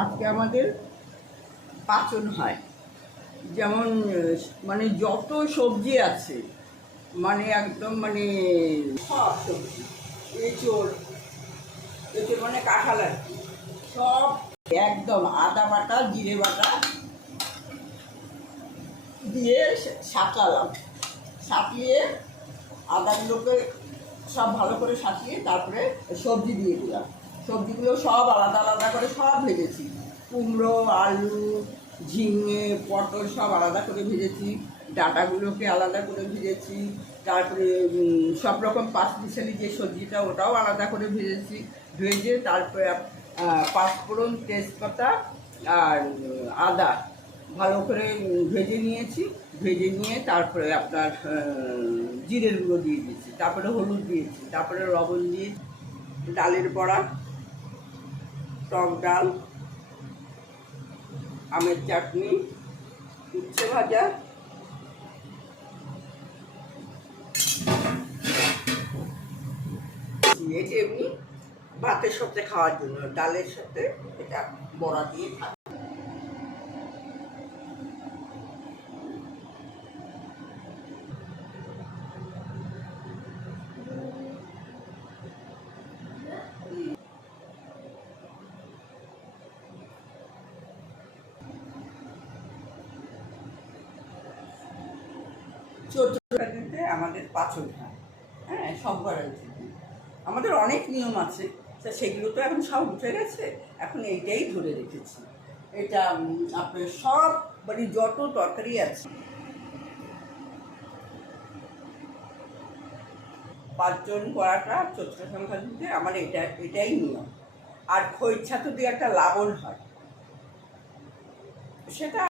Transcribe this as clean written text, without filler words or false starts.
আজকে আমাদের পাচন হয়। যেমন মানে যত সবজি আছে, মানে একদম মানে সব সবজি, এঁচোড় এঁচোড় মানে কাঁঠাল আর কি, সব একদম আদা বাটা জিরে বাটা দিয়ে সাঁতলালাম। সাঁতলিয়ে আদাগুলোকে সব ভালো করে সাঁতলিয়ে তারপরে সবজি দিয়ে দিলাম। সবজিগুলো সব আলাদা আলাদা করে সব ভেজেছি। কুমড়ো, আলু, ঝিঙে, পটল সব আলাদা করে ভেজেছি। ডাঁটাগুলোকে আলাদা করে ভেজেছি। তারপরে সব রকম পাঁচমিশালি যে সবজিটা ওটাও আলাদা করে ভেজেছি। ভেজে তারপরে পাঁচফোড়ন, তেজপাতা আর আদা ভালো করে ভেজে নিয়েছি। ভেজে নিয়ে তারপরে আপনার জিরের গুঁড়ো দিয়ে দিয়েছি, তারপরে হলুদ দিয়েছি, তারপরে লবণ দিয়ে ডালের বড়া, টক ডাল, আমের চাটনি, উচ্ছে ভাজা, এটা এমনি ভাতের সাথে খাওয়ার জন্য, ডালের সাথে এটা বড়া দিয়ে খাওয়া। চতুর্থীতে আমাদের পাচন হয়, হ্যাঁ, সংক্রান্তিতে আমাদের অনেক নিয়ম আছে, তা সেগুলো তো এখন সব উঠে গেছে। এখন এইটাই ধরে রেখেছি। এটা আপনার সব মানে যত তরকারি আছে, পাঁচজন করাটা চৈত্র সংক্রান্তিতে আমার এটাই নিয়ম। আর খৈচ্ছা তো দিয়ে একটা লাবণ হয়, সেটা